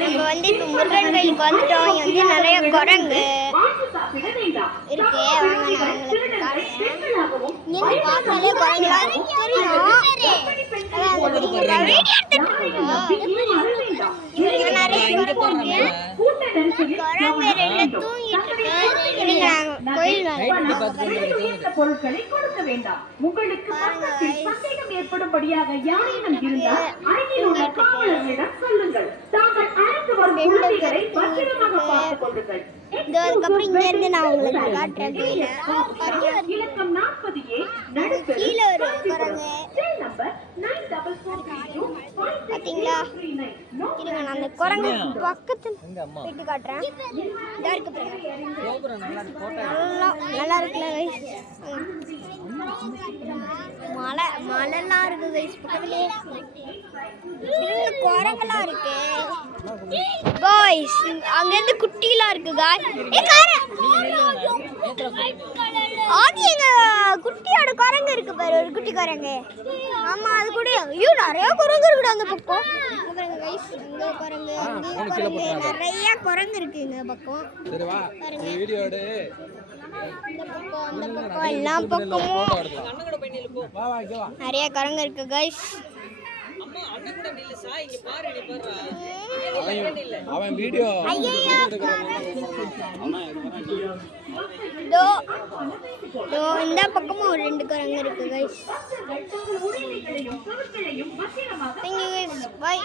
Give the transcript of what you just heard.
நம்ம வந்து இப்போ முருகன் கோயிலுக்கு வந்துட்டோம். இங்கே வந்து நிறைய குரங்கு இருக்கு. வாங்க நான் உங்களுக்கு காட்டுறேன். இங்கே பார்த்தாலே குரங்குலாம் தெரியும். இங்கே நிறைய குரங்கு ரெண்டு தூங்கிட்டு பொருட்களை கொடுக்க வேண்டாம். உங்களுக்கு பக்கத்தில் சந்தேகம் ஏற்படும்படியாக யாரேனும் இருந்தால் அருகில் உள்ள காவலர்களிடம் சொல்லுங்கள். தாங்கள் அழைத்து வரும் குழந்தைகளை பத்திரமாக பார்த்துக் கொள்ளுங்கள். அதுக்கப்புறம் இங்க இருந்து நான் உங்களுக்கு காட்டுறேன். இலக்கம் 40A நடுத்தர கீழே ஒரு குரங்கு நம்பர் 9442 பாத்தீங்களா? இருங்க நான் அந்த குரங்கு பக்கத்துல போயிட்டு காட்டுறேன். இதா இருக்கு பாருங்க. நல்லா இருக்குல்ல கைஸ்? மலைலாம் இருக்கு கைஸ் பக்கத்துலயே. இருங்க குரங்கெல்லாம் இருக்கு கைஸ். அங்க இருந்து குட்டிலாம் இருக்கு காய். ஆதி எங்க குட்டியோட குரங்கு இருக்கு பாரு, ஒரு குட்டி குரங்கு. ஆமா அது கூட ஐயோ நிறைய குரங்கு இருக்குடா அந்த பக்கம். பாருங்க கைஸ், இந்த குரங்கு இந்த குரங்கு நிறைய குரங்கு இருக்கு இந்த பக்கம். சரி வா வீடியோ எடு. இந்த பக்கம் எல்லா பக்கமும் நிறைய குரங்கு இருக்கு கைஸ். அவன் வீடியோ இந்த பக்கமும் ஒரு 2 குரங்கு இருக்கு guys. Thank you guys. Bye.